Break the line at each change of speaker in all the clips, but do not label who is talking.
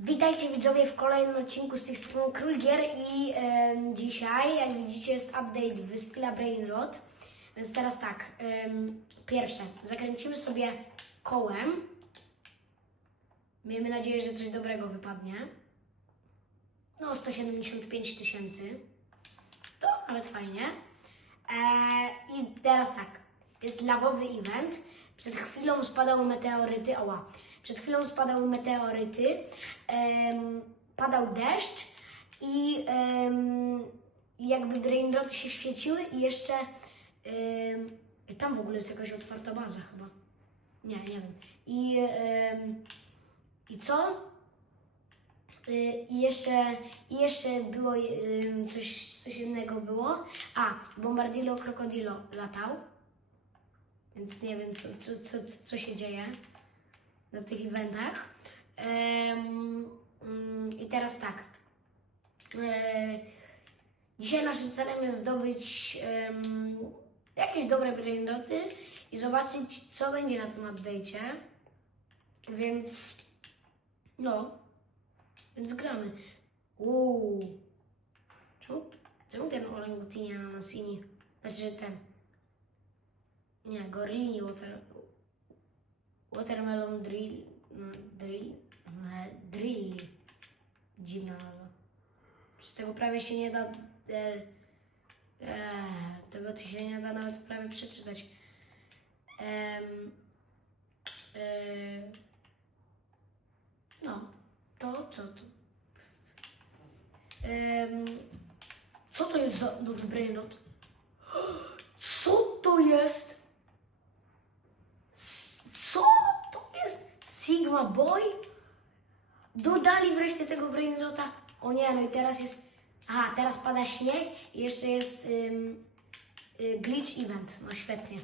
Witajcie widzowie w kolejnym odcinku z tych stron i em, dzisiaj, jak widzicie, jest update w styla Brainrot. Więc teraz tak, em, pierwsze, zakręcimy sobie kołem. Miejmy nadzieję, że coś dobrego wypadnie. No, 175 tysięcy. To nawet fajnie. Eee, I teraz tak, jest lawowy event. Przed chwilą spadały meteoryty, oła, przed chwilą spadały meteoryty, padał deszcz i jakby raindrops się świeciły i jeszcze tam w ogóle jest jakaś otwarta baza chyba. Nie, nie wiem. I, i co? Y, I jeszcze, i jeszcze było coś, coś innego było. A, Bombardillo Krokodilo latał. Więc nie wiem, co, co, co, co się dzieje na tych eventach. Mm, I teraz tak. E, dzisiaj naszym celem jest zdobyć jakieś dobre brainroty i zobaczyć, co będzie na tym update'cie. Więc no, więc gramy. Uuu. Czemu, czemu ten orangutin na Nasini? Znaczy ten. Nie, Gorlini water, Watermelon Drill. no, Drill? Nie, Drill. Dziwna nazwa. Z tego prawie się nie da. E, e, tego to się nie da nawet prawie przeczytać. Em, e, no, to co to? Em, co to jest za nowy brainrot? Co to jest? Co to jest? Sigma Boy? Dodali wreszcie tego brainrota. O nie, no i teraz jest... Aha, teraz pada śnieg i jeszcze jest ym, y, glitch event. No świetnie.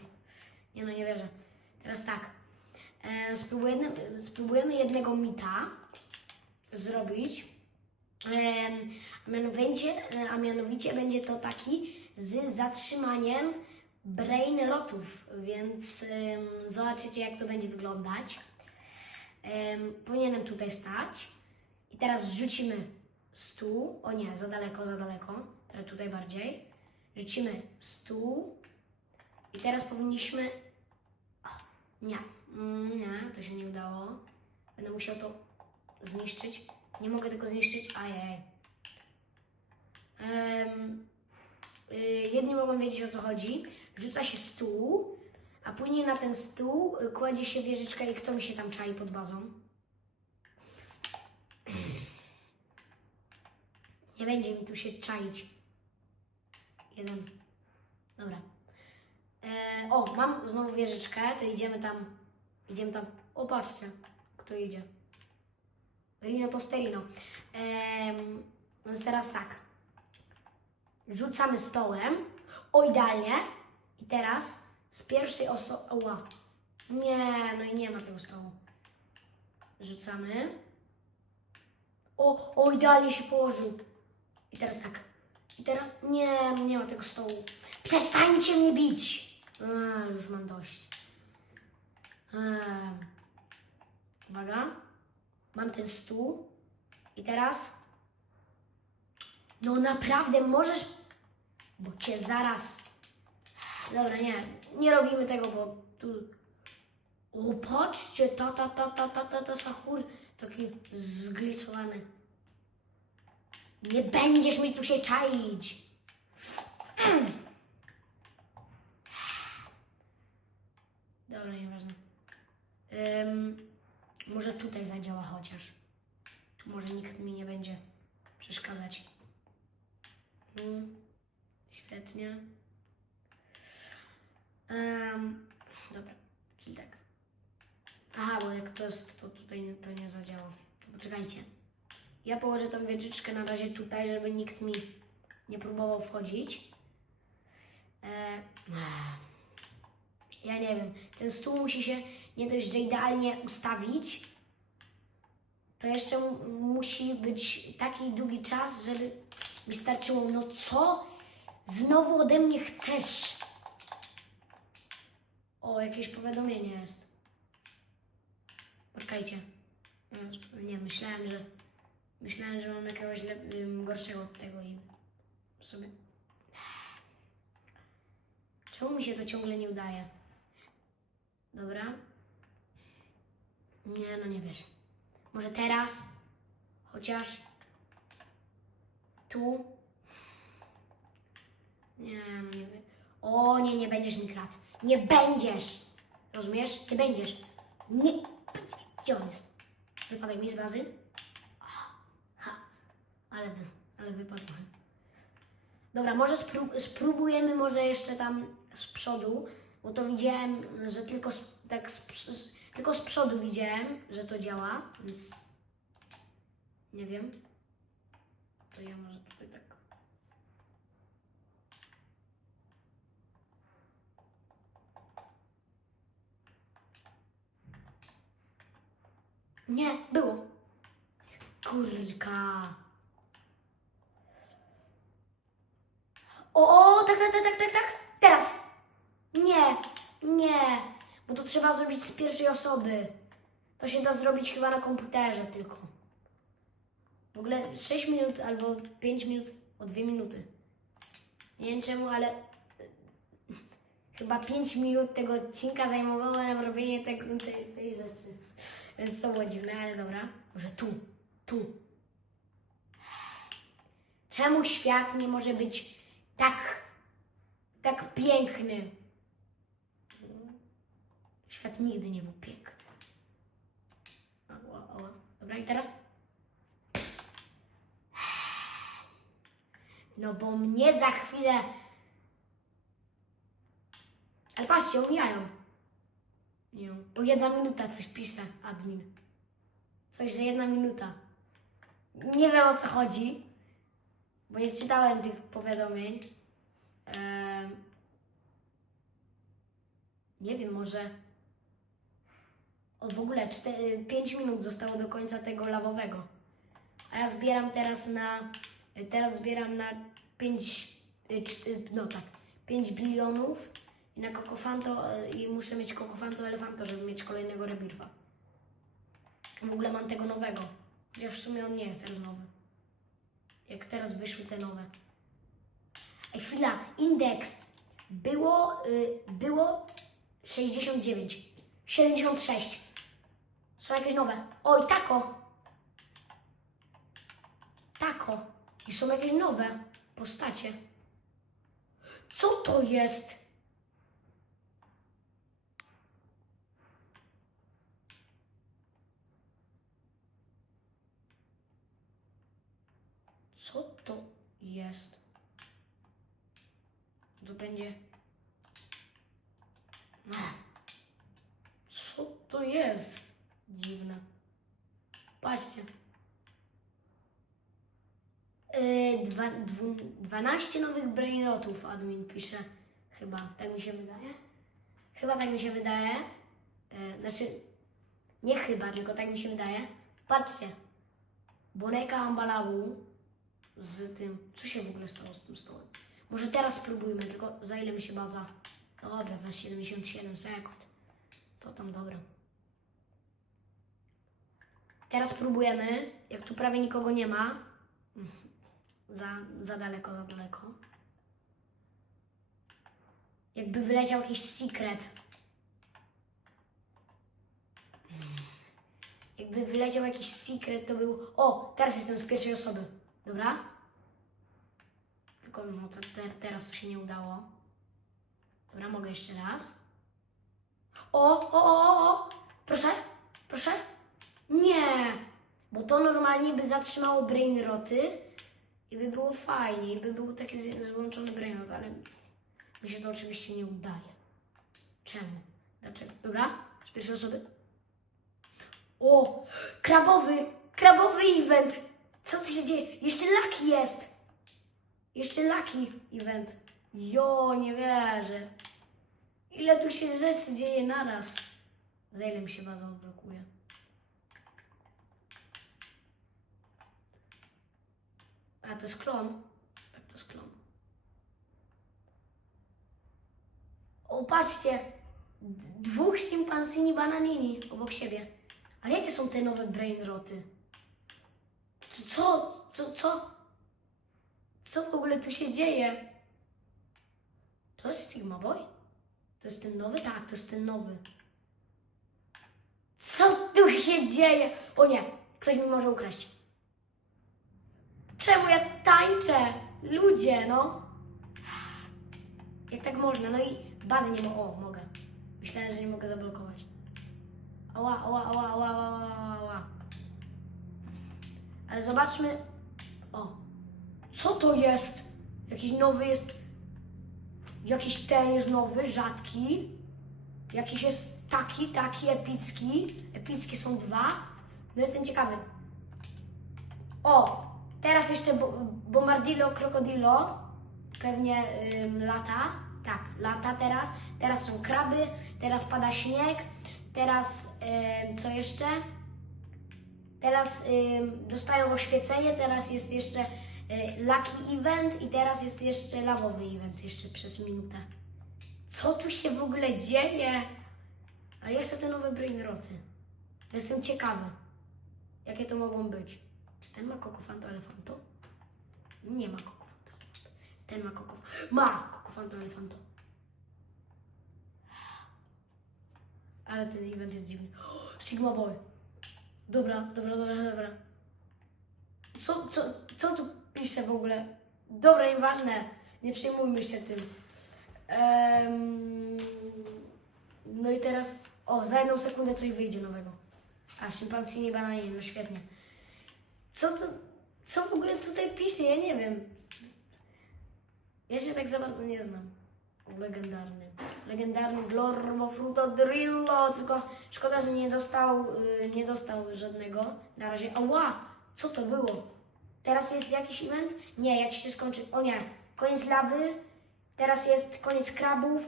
Nie no, nie wierzę. Teraz tak. E, spróbujemy, spróbujemy jednego mita zrobić. Em, a, mianowicie, e, a mianowicie będzie to taki z zatrzymaniem brain rotów, więc em, zobaczycie jak to będzie wyglądać. Em, powinienem tutaj stać i teraz rzucimy stół, o nie, za daleko, za daleko, teraz tutaj bardziej. Rzucimy stół i teraz powinniśmy, o, nie, mm, nie, to się nie udało. Będę musiał to zniszczyć. Nie mogę tego zniszczyć. Ajaj. Um, jedni mogą wiedzieć o co chodzi. Rzuca się stół, a później na ten stół kładzie się wieżyczka i kto mi się tam czai pod bazą. Nie będzie mi tu się czaić. Jeden. Dobra. E, o, mam znowu wieżyczkę, to idziemy tam. Idziemy tam. O, patrzcie, kto idzie. Rino to sterino. Ehm, więc teraz tak. Rzucamy stołem. O, idealnie. I teraz z pierwszej osoby. Nie, no i nie ma tego stołu. Rzucamy. O, o, idealnie się położył. I teraz tak. I teraz nie, no nie ma tego stołu. Przestańcie mnie bić. A, już mam dość. Ehm. Uwaga. Mam ten stół. I teraz. No naprawdę możesz. Bo cię zaraz. Dobra, nie. Nie robimy tego, bo tu. O, patrzcie, ta, ta, ta, ta, ta, ta, ta, Sahur. Taki zgliczowany. Nie będziesz mi tu się czaić. Mm. Dobra, nieważne. Ym, może tutaj zadziała chociaż. Może nikt mi nie będzie przeszkadzać. Mm, świetnie. Em, dobra, czyli tak. Aha, bo jak to jest, to tutaj to nie zadziała. Poczekajcie. Ja położę tą wieżyczkę na razie tutaj, żeby nikt mi nie próbował wchodzić. E, ja nie wiem. Ten stół musi się nie dość, że idealnie ustawić, to jeszcze mu- musi być taki długi czas, żeby mi starczyło. No co? Znowu ode mnie chcesz? O, jakieś powiadomienie jest. Poczekajcie. Nie, myślałem, że Myślałem, że mam jakiegoś gorszego od tego i sobie... Czemu mi się to ciągle nie udaje? Dobra. Nie, no nie wiesz. Może teraz? Chociaż... Tu? Nie, no nie wiem. O nie, nie będziesz mi kradł. Nie będziesz! Rozumiesz? Nie będziesz. Nie... Gdzie on jest? Wypadaj mi z bazy? Ale, ale wypadłem. Dobra, może spró- spróbujemy może jeszcze tam z przodu, bo to widziałem, że tylko z, tak z, z, tylko z przodu widziałem, że to działa, więc nie wiem. To ja może tutaj tak. Nie, było. Kurka. O, o, tak, tak, tak, tak, tak, tak. Teraz. Nie, nie. Bo to trzeba zrobić z pierwszej osoby. To się da zrobić chyba na komputerze tylko. W ogóle 6 minut albo 5 minut o 2 minuty. Nie wiem czemu, ale e, chyba 5 minut tego odcinka zajmowało nam robienie tego, tej, tej rzeczy. Więc to było dziwne, ale dobra. Może tu, tu. Czemu świat nie może być tak, tak piękny? Świat nigdy nie był piękny. Ała, ała. Dobra, i teraz? No bo mnie za chwilę... Ale patrzcie, omijają. Nie. O jedna minuta coś pisze admin. Coś, że jedna minuta. Nie wiem o co chodzi, bo nie czytałem tych powiadomień. Nie wiem, może od w ogóle 5 minut zostało do końca tego lawowego. A ja zbieram teraz na. Teraz zbieram na 5. No tak, 5 bilionów i na kokofanto y, i muszę mieć kokofanto elefanto, żeby mieć kolejnego rebirfa. W ogóle mam tego nowego. Chociaż w sumie on nie jest teraz nowy. Jak teraz wyszły te nowe. Ej, chwila, indeks. Było, y, było 69, 76. Są jakieś nowe. Oj, tako. Tako. I są jakieś nowe postacie. Co to jest? Co to jest? To będzie. Ach. Co to jest? Dziwne. Patrzcie. Yy, dwa, dwu, 12 nowych brainotów admin pisze. Chyba, tak mi się wydaje. Chyba tak mi się wydaje. Yy, znaczy, nie chyba, tylko tak mi się wydaje. Patrzcie. Boneka Ambalawu z tym. Co się w ogóle stało z tym stołem? Może teraz spróbujmy, tylko za ile mi się baza? Dobra, za 77 sekund. To tam dobra. Teraz spróbujemy, jak tu prawie nikogo nie ma. Mhm. Za, za daleko, za daleko. Jakby wyleciał jakiś secret. Jakby wyleciał jakiś secret, to był. O, teraz jestem z pierwszej osoby. Dobra? Tylko no to te, teraz to się nie udało. Dobra, mogę jeszcze raz. O, o, o, o! Proszę, proszę. Nie, bo to normalnie by zatrzymało brainroty i by było fajnie, i by był taki złączony brainrot, ale mi się to oczywiście nie udaje. Czemu? Dlaczego? Dobra, z pierwszej osoby. O, krabowy, krabowy event. Co tu się dzieje? Jeszcze Lucky jest. Jeszcze Lucky event. Jo, nie wierzę. Ile tu się rzeczy dzieje naraz. Za ile mi się baza odblokuje? A to jest klon. Tak, to jest klon. O, patrzcie. D- Dwóch Simpansini Bananini obok siebie. Ale jakie są te nowe brainroty? Co? Co? Co? Co w ogóle tu się dzieje? To jest Sigma Boy? To jest ten nowy? Tak, to jest ten nowy. Co tu się dzieje? O nie, ktoś mi może ukraść. Czemu ja tańczę? Ludzie, no. Jak tak można? No i bazy nie mogę. O, mogę. Myślałem, że nie mogę zablokować. Ała, ała, ała, ała, ała, ała. Ale zobaczmy. O. Co to jest? Jakiś nowy jest. Jakiś ten jest nowy, rzadki. Jakiś jest taki, taki, epicki. Epickie są dwa. No jestem ciekawy. O! Teraz jeszcze bo, Bombardillo Krokodilo. Pewnie ym, lata. Tak, lata teraz. Teraz są kraby. Teraz pada śnieg. Teraz ym, co jeszcze? Teraz dostają oświecenie, teraz jest jeszcze y, Lucky Event i teraz jest jeszcze lawowy event, jeszcze przez minutę. Co tu się w ogóle dzieje? A jeszcze te nowe brainroty. Jestem ciekawy, jakie to mogą być. Czy ten ma kokofanto elefanto? Nie ma kokofanto elefanto. Ten ma koko... Ma kokofanto elefanto. Ale ten event jest dziwny. Sigma Boy. Dobra, dobra, dobra, dobra. Co, co, co tu pisze w ogóle? Dobra, nieważne. Nie przejmujmy się tym. Em, no i teraz, o, za jedną sekundę coś wyjdzie nowego. A, szympansi nie bananie, no świetnie. Co to, co w ogóle tutaj pisze? Ja nie wiem. Ja się tak za bardzo nie znam. Legendarny. Legendarny Glormo Fruto Drillo, tylko szkoda, że nie dostał, y, nie dostał żadnego na razie. Ała! Co to było? Teraz jest jakiś event? Nie, jak się skończy. O nie, koniec lawy. Teraz jest koniec krabów.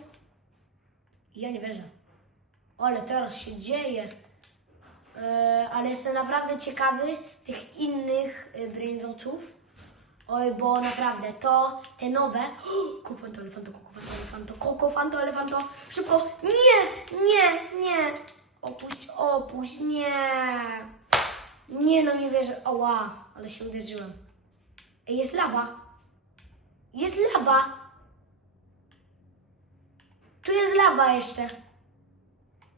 Ja nie wierzę. Ale teraz się dzieje. E, ale jestem naprawdę ciekawy tych innych y, brainrotów. Oj, bo naprawdę to, te nowe. Kokofanto, elefanto, kokofanto, elefanto, kokofanto, elefanto. Szybko. Nie, nie, nie. Opuść, opuść, nie. Nie, no nie wierzę. Oła, ale się uderzyłem. Ej, jest lawa. Jest lawa. Tu jest lawa jeszcze.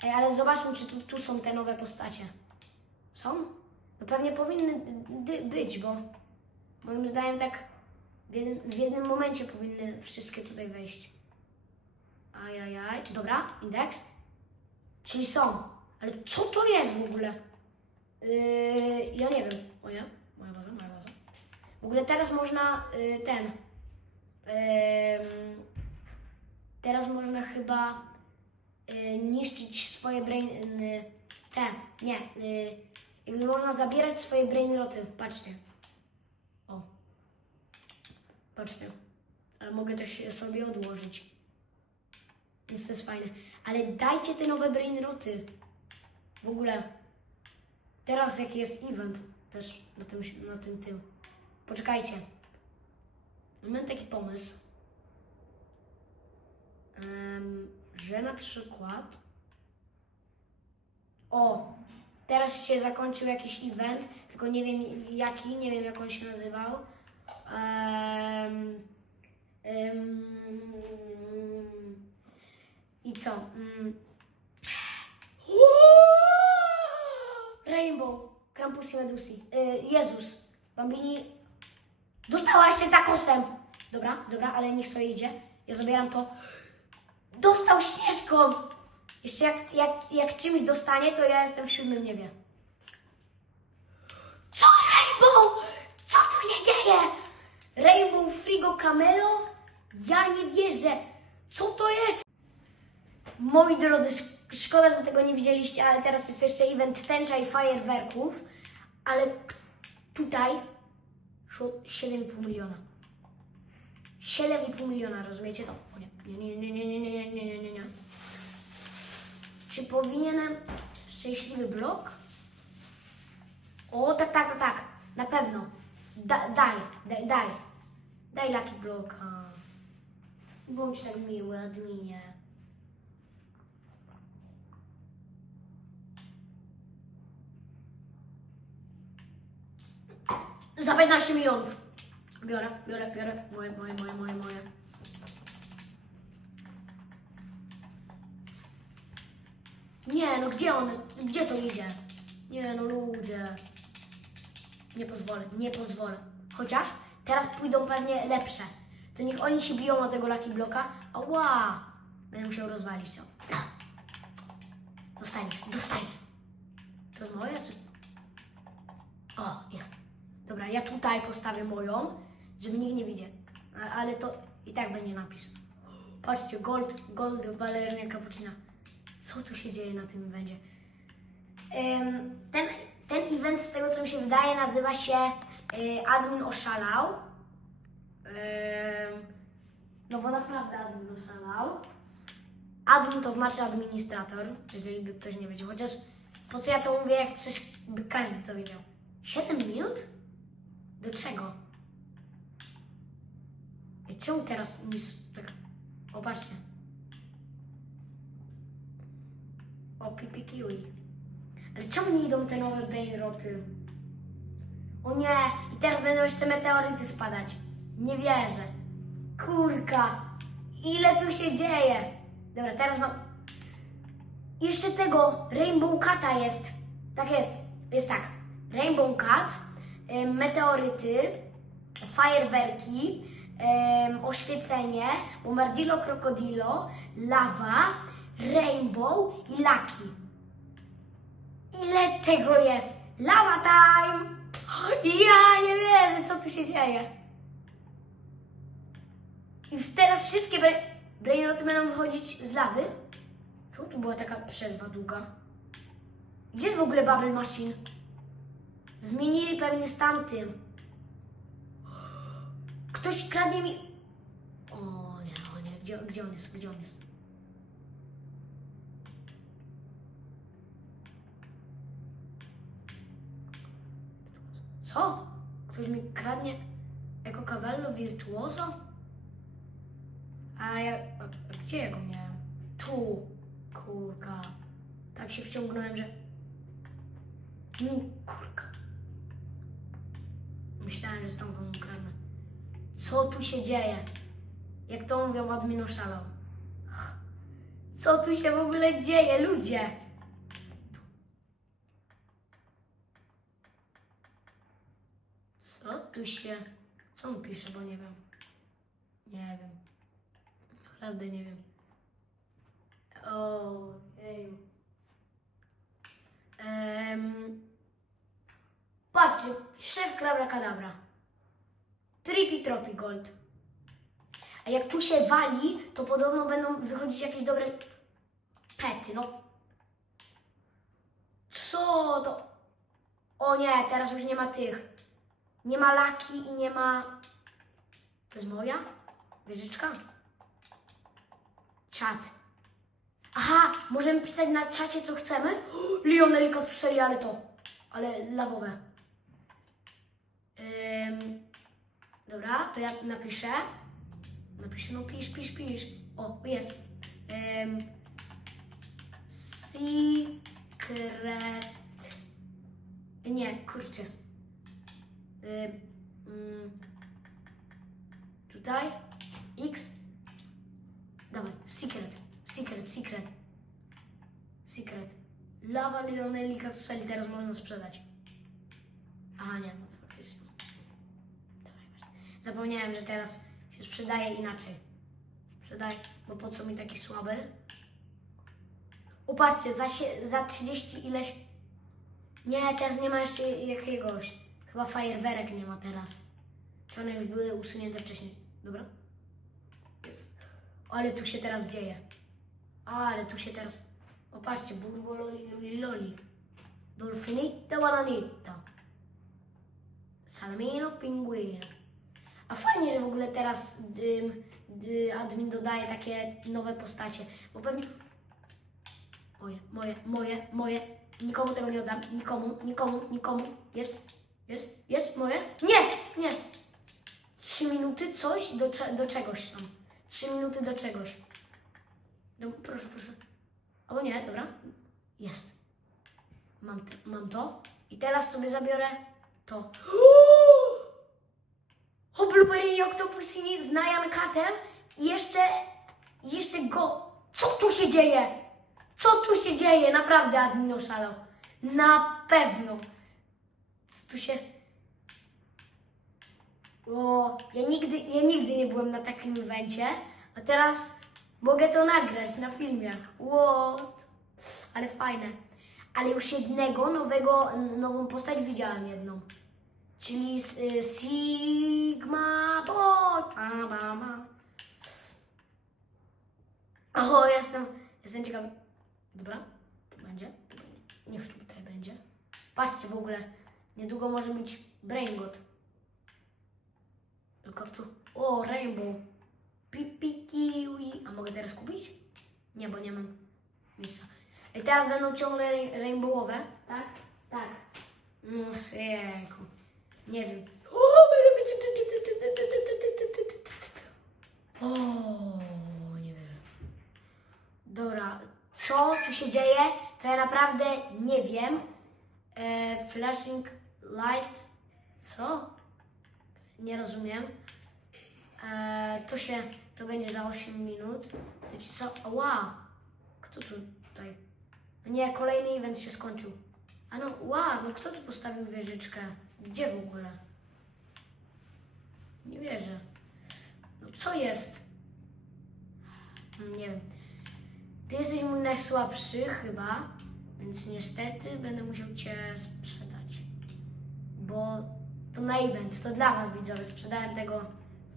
Ej, ale zobaczmy, czy tu, tu są te nowe postacie. Są? No pewnie powinny dy- być, bo moim zdaniem tak w, jednym- w jednym momencie powinny wszystkie tutaj wejść. Ajajaj. Dobra, indeks. Czyli są. Ale co to jest w ogóle? Yy, ja nie wiem. O nie? Moja baza, moja baza. W ogóle teraz można yy, ten. Ym, teraz można chyba yy, niszczyć swoje brain. Yy, te, nie. Yy, jakby można zabierać swoje brainroty. Patrzcie. Patrzcie. Ale mogę też je sobie odłożyć. Więc to jest fajne. Ale dajcie te nowe brainroty. W ogóle. Teraz jaki jest event też na tym, na tym tym. Poczekajcie. Mam taki pomysł, em, że na przykład o, teraz się zakończył jakiś event, tylko nie wiem jaki, nie wiem jak on się nazywał. Em, em, I co? Mm. Rainbow, Krampus i Medusi. Y, Jezus, Bambini. Dostałaś ten takosem. Dobra, dobra, ale niech sobie idzie. Ja zabieram to. Dostał śnieżką. Jeszcze jak, jak, jak czymś dostanie, to ja jestem w siódmym niebie. Co Rainbow? Co tu się dzieje? Rainbow Frigo Camelo? Ja nie wierzę. Co to jest? Moi drodzy, sz- szkoda, że tego nie widzieliście, ale teraz jest jeszcze event tęcza i fajerwerków, ale tutaj szło 7,5 miliona. 7,5 miliona, rozumiecie to? O nie, nie, nie, nie, nie, nie, nie, nie, nie, nie, nie. Czy powinienem szczęśliwy blok? O, tak, tak, tak, tak, na pewno. Da, daj, daj, daj. Daj Lucky Bloka. Bądź tak miły, adminie. Za 15 milionów. Biorę, biorę, biorę. Moje, moje, moje, moje, moje. Nie, no gdzie on, gdzie to idzie? Nie, no ludzie. Nie pozwolę, nie pozwolę. Chociaż teraz pójdą pewnie lepsze. To niech oni się biją o tego Lucky Bloka. Ała! Będę musiał rozwalić to. Dostaniesz, dostaniesz. To jest moje, czy... O, jest. Dobra, ja tutaj postawię moją, żeby nikt nie widział. Ale to i tak będzie napis. Patrzcie, gold, gold balernia cappuccina. Co tu się dzieje na tym evencie? Ten, ten event, z tego co mi się wydaje, nazywa się Admin Oszalał. Em, no bo naprawdę admin oszalał. Admin to znaczy administrator, jeżeli by ktoś nie wiedział. Chociaż po co ja to mówię, jak coś by każdy to wiedział. 7 minut? Do czego? I czemu teraz mi tak... O, patrzcie. O, pipi kiwi. Ale czemu nie idą te nowe brainroty? O nie! I teraz będą jeszcze meteoryty spadać. Nie wierzę. Kurka! Ile tu się dzieje? Dobra, teraz mam... Jeszcze tego Rainbow Cata jest. Tak jest. Jest tak. Rainbow Cat, meteoryty, fajerwerki, oświecenie, bombardillo krokodilo, lawa, rainbow i lucky. Ile tego jest? Lava time! Ja nie wierzę, co tu się dzieje. I teraz wszystkie bra- brainroty będą wychodzić z lawy. Czemu tu była taka przerwa długa? Gdzie jest w ogóle Bubble Machine? Zmienili pewnie z tamtym. Ktoś kradnie mi... O nie, o nie, gdzie, gdzie on jest, gdzie on jest? Co? Ktoś mi kradnie jako cavello virtuoso? A ja... A gdzie ja go miałem? Tu, kurka. Tak się wciągnąłem, że... No, kurka. Myślałem, że stamtąd ukradnę. Co tu się dzieje? Jak to mówią, admin oszalał. Co tu się w ogóle dzieje, ludzie? Co tu się... Co on pisze, bo nie wiem. Nie wiem. Naprawdę nie wiem. O, ej. Um, patrzcie, szef Krabra Kadabra. Tripi Tropi Gold. A jak tu się wali, to podobno będą wychodzić jakieś dobre pety, no. Co to? O nie, teraz już nie ma tych. Nie ma laki i nie ma... To jest moja? Wieżyczka? Czat. Aha, możemy pisać na czacie co chcemy? Lionel Katuseli, ale to. Ale lawowe. Ym, dobra, to ja napiszę. Napiszę, no pisz, pisz, pisz. O, jest. Ym, secret. Nie, kurczę. Ym, mm, tutaj. X. Dawaj, secret. Secret, secret. Secret. Lawa Lionel Katuseli teraz można sprzedać. Aha, nie, no. Zapomniałem, że teraz się sprzedaje inaczej. Sprzedaję, bo po co mi taki słaby? Upatrzcie, za, za 30 ileś... Nie, teraz nie ma jeszcze jakiegoś. Chyba fajerwerek nie ma teraz. Czy one już były usunięte wcześniej? Dobra? Ale tu się teraz dzieje. Ale tu się teraz... Popatrzcie, burbo loli loli. Dolfinita bananita. Salmino pinguino. A fajnie, że w ogóle teraz ym, y, admin dodaje takie nowe postacie, bo pewnie... Moje, moje, moje, moje. Nikomu tego nie oddam. Nikomu, nikomu, nikomu. Jest, jest, jest moje. Nie, nie. Trzy minuty coś do, do czegoś są. Trzy minuty do czegoś. No, proszę, proszę. Albo nie, dobra. Jest. Mam, mam to. I teraz sobie zabiorę to. Blueberry Octopusini z Nyan Catem i jeszcze, jeszcze go... Co tu się dzieje? Co tu się dzieje? Naprawdę admin oszalał. Na pewno. Co tu się... O, ja nigdy, ja nigdy nie byłem na takim evencie, a teraz mogę to nagrać na filmach. What? Ale fajne. Ale już jednego nowego, nową postać widziałem jedną. Czyli s- y, Sigma Bot. O, jestem, jestem ciekawy. Dobra. Tu będzie. Niech tutaj będzie. Patrzcie w ogóle, niedługo może być Braingot. Tylko tu. O, Rainbow. Pipi kiwi. A mogę teraz kupić? Nie, bo nie mam miejsca. I teraz będą ciągle rain- rainbowowe, tak? Tak. No jejku. Nie wiem. O, nie wiem. Dobra, co tu się dzieje, to ja naprawdę nie wiem. E, flashing light. Co? Nie rozumiem. E, to się, to będzie za 8 minut. Znaczy co? Ła! Kto tu tutaj? Nie, kolejny event się skończył. A no, ła, no kto tu postawił wieżyczkę? Gdzie w ogóle? Nie wierzę. No co jest? Nie wiem. Ty jesteś mój najsłabszy chyba, więc niestety będę musiał cię sprzedać. Bo to na event, to dla was widzowie. Sprzedałem tego,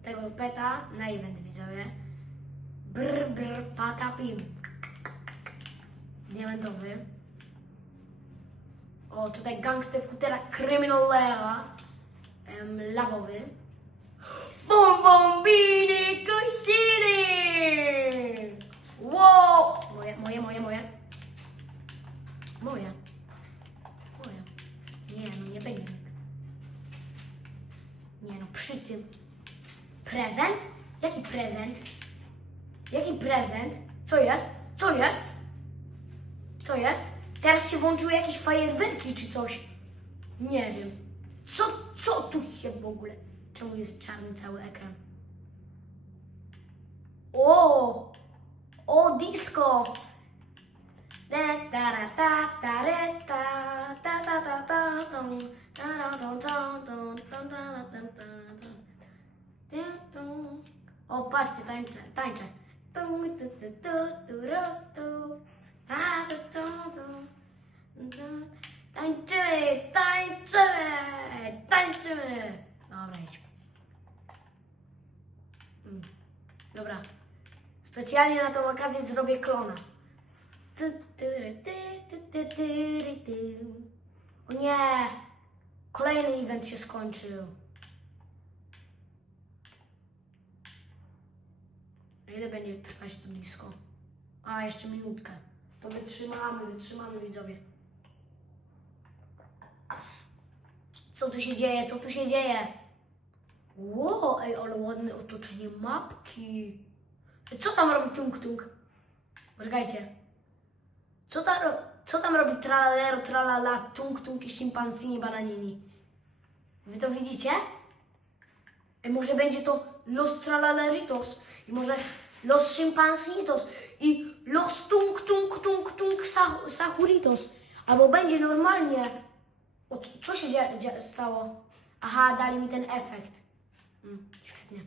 tego peta na event widzowie. Brr, brr, patapim. Diamentowy. O, tutaj gangster futera kryminalera. Em, lawowy. Bum, bum, bini, kusiny! Wow! Moje, moje, moje, moje. Moje. Moje. Nie, no nie będzie. Nie no, przy tym. Prezent? Jaki prezent? Jaki prezent? Co jest? Co jest? Co jest? Teraz się włączyły jakieś fajerwerki czy coś. Nie wiem. Co, co tu się w ogóle? Czemu jest czarny cały ekran? O! O, disco! Da, da, da, da, da, re, da, da, da, da, da, dum, da, da, dum, dum, dum, dum, da, da, dum, da, dum. Dum, dum. O, patrzcie, tańczę, tańczę. Tańczymy, tańczymy, tańczymy. Dobra, idźmy. Mm. Dobra. Specjalnie na tą okazję zrobię klona. O nie! Kolejny event się skończył. Ile będzie trwać to disco? A, jeszcze minutkę. To wytrzymamy, wytrzymamy widzowie. Co tu się dzieje? Co tu się dzieje? Ło, ej, ale ładne otoczenie mapki. Co tam robi Tung Tung? Poczekajcie. Co tam, co tam robi tralalero, tralala, Tung Tung i Schimpansini Bananini? Wy to widzicie? Ej, może będzie to Los Tralaleritos i może Los Chimpansinitos i Los Tung Tung Tung Tung Sah- Sahuritos. Albo będzie normalnie. O, co- się dzia- dzia- stało? Aha, dali mi ten efekt. Mm, świetnie.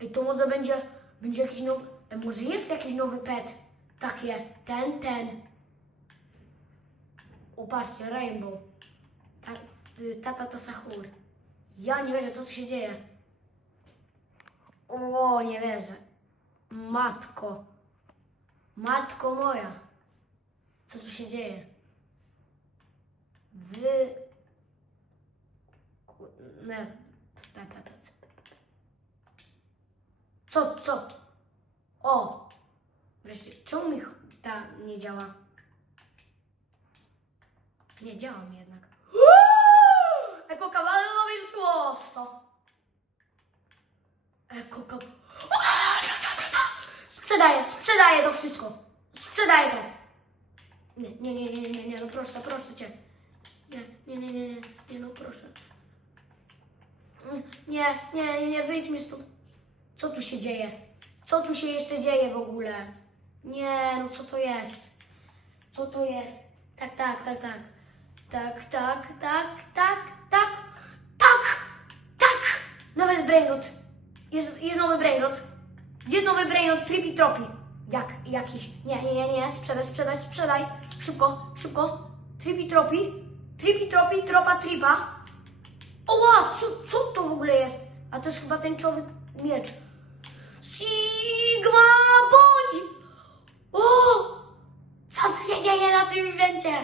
Ej, to może będzie, będzie jakiś nowy, e, może jest jakiś nowy pet. Takie, ten, ten. O, patrzcie, Rainbow. Ta, y, tata, ta, sahur. Ja nie wierzę, co tu się dzieje. O, nie wierzę. Matko. Matko moja. Co tu się dzieje? Wy... Nie. Co, co? O! Wreszcie, czemu mi ta nie działa? Nie, działa mi jednak. Ecco cavallo virtuoso! Cavallo... Sprzedaję, sprzedaję to wszystko! Sprzedaję to! Nie, nie, nie, nie, nie, nie, no proszę, proszę cię. Nie, nie, nie, nie, nie, nie, no proszę. Mm, nie, nie, nie, nie, wyjdź mi stąd. Co tu się dzieje? Co tu się jeszcze dzieje w ogóle? Nie, no co to jest? Co to jest? Tak, tak, tak, tak. Tak, tak, tak, tak, tak, tak, tak! Brainrot. Jest, jest nowy brainrot. Jest nowy brainrot, trippy tropi. Jak, jakiś, nie, nie, nie, nie, sprzedaj, sprzedaj, sprzedaj. Szybko, szybko. Trippy tropi, trippy tropi, tropa tripa. O, wow, co, co to w ogóle jest? A to jest chyba tęczowy miecz. Sigma Boy! O! Co tu się dzieje na tym evencie?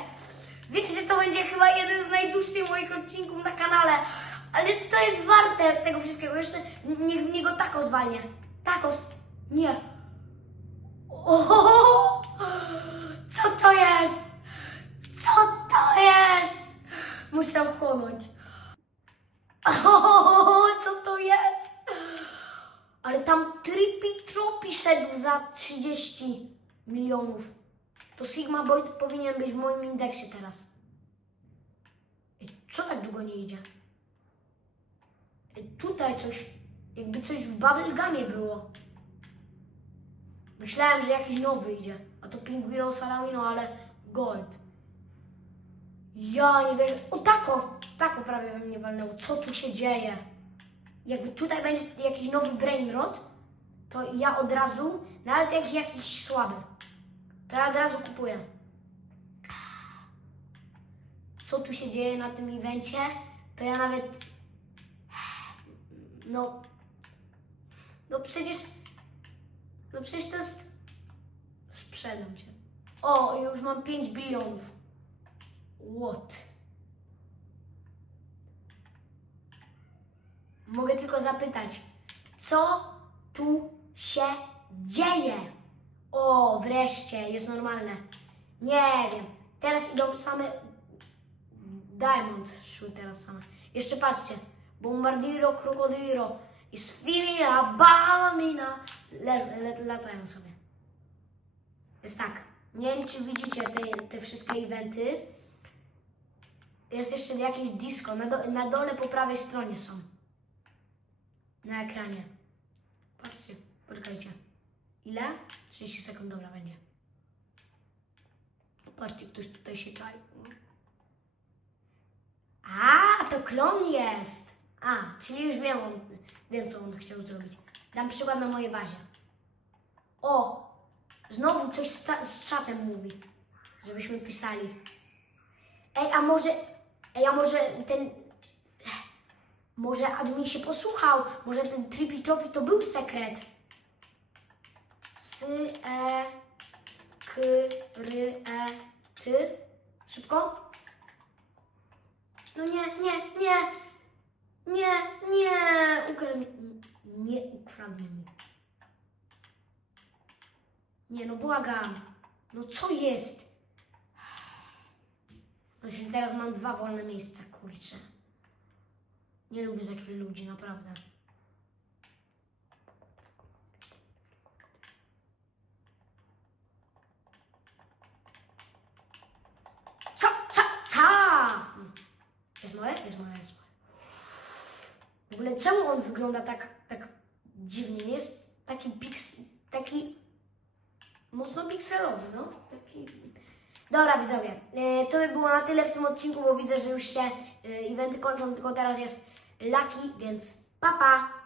Wiem, że to będzie chyba jeden z najdłuższych moich odcinków na kanale, ale to jest warte tego wszystkiego. Jeszcze niech w niego tacos walnie. Tacos. Nie. O! Co to jest? Co to jest? Muszę ochłonąć. O, co to jest? Ale tam Trippy Tropi szedł za 30 milionów. To Sigma Boy powinien być w moim indeksie teraz. Ej, Co tak długo nie idzie? Tutaj coś, jakby coś w Bubblegumie było. Myślałem, że jakiś nowy idzie. A to Pinguino Salamino, ale Gold. Ja nie wierzę. O, tako! Tako prawie we mnie walnęło. Co tu się dzieje? Jakby tutaj będzie jakiś nowy brainrot, to ja od razu, nawet jak jakiś słaby, to ja od razu kupuję. Co tu się dzieje na tym evencie, to ja nawet, no, no przecież, no przecież to jest, sprzedam cię. O, już mam 5 bilionów. What? Mogę tylko zapytać, co tu się dzieje? O, wreszcie, jest normalne. Nie wiem. Teraz idą same. Diamond szły teraz same. Jeszcze patrzcie. Bombardiro, krokodilo i sfilina, balamina. Le, le, latają sobie. Jest tak. Nie wiem, czy widzicie te, te wszystkie eventy. Jest jeszcze jakieś disco. Na, do, na dole po prawej stronie są. Na ekranie. Patrzcie, poczekajcie. Ile? 30 sekund, dobra, będzie. Patrzcie, ktoś tutaj się czai. A, to klon jest. A, czyli już wiem, on, wiem, co on chciał zrobić. Dam przykład na mojej bazie. O, znowu coś z, czatem mówi, żebyśmy pisali. Ej, a może, ej, a może ten, może admin się posłuchał, może ten trippy tropi to był sekret. S, e, k, r, e, ty. Szybko? No nie, nie, nie, nie, ukradł, nie no błagam. No co jest? Czyli teraz mam dwa wolne miejsca, kurczę. Nie lubię takich ludzi, naprawdę. Co, co, co? Jest moje? Jest moje, jest moje. W ogóle czemu on wygląda tak, dziwnie? Jest taki piks, taki mocno pikselowy, no. Taki... Dobra, widzowie, e, to by było na tyle w tym odcinku, bo widzę, że już się e, eventy kończą, tylko teraz jest Lucky, więc pa pa!